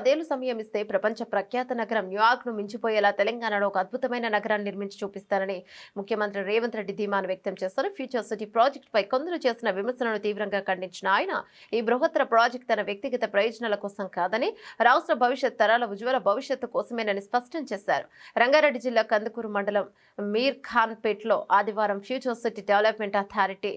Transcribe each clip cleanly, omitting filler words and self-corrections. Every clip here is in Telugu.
10 ఏళ్లు సమయం ఇస్తే ప్రపంచ ప్రఖ్యాత నగరం న్యూయార్క్ ను మించిపోయేలా తెలంగాణలో ఒక అద్భుతమైన నగరాన్ని నిర్మించి చూపిస్తారని ముఖ్యమంత్రి రేవంత్ రెడ్డి ధీమాను వ్యక్తం చేశారు. ఫ్యూచర్ సిటీ ప్రాజెక్టు పై కొందరు చేసిన విమర్శలను తీవ్రంగా ఖండించిన ఆయన ఈ బృహత్తర ప్రాజెక్టు తన వ్యక్తిగత ప్రయోజనాల కోసం కాదని రాష్ట్ర భవిష్యత్ తరాల ఉజ్వల భవిష్యత్తు కోసమేనని స్పష్టం చేశారు. రంగారెడ్డి జిల్లా కందుకూరు మండలం మీర్ ఖాన్పేట్లో ఆదివారం future city development authority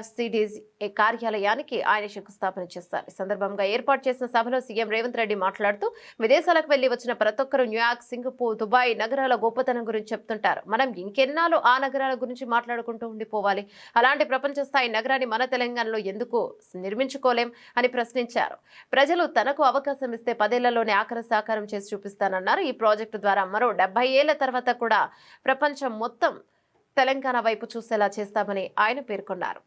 FCDC కార్యాలయానికి ఆయన శంకుస్థాపన చేశారు. ఈ సందర్భంగా ఏర్పాటు చేసిన సభలో సీఎం రేవంత్ రెడ్డి మాట్లాడుతూ విదేశాలకు వెళ్లి వచ్చిన ప్రతి ఒక్కరూ న్యూయార్క్, సింగపూర్, దుబాయ్ నగరాల గొప్పతనం గురించి చెప్తుంటారు. మనం ఇంకెన్నాళ్ళు ఆ నగరాల గురించి మాట్లాడుకుంటూ ఉండిపోవాలి. అలాంటి ప్రపంచ స్థాయి నగరాన్ని మన తెలంగాణలో ఎందుకు నిర్మించుకోలేం అని ప్రశ్నించారు. ప్రజలు తనకు అవకాశం ఇస్తే 10 ఏళ్లలోనే ఆఖరి సాకారం చేసి చూపిస్తానన్నారు. ఈ ప్రాజెక్టు ద్వారా మరో 70 ఏళ్ల తర్వాత కూడా ప్రపంచం మొత్తం తెలంగాణ వైపు చూసేలా చేస్తామని ఆయన పేర్కొన్నారు.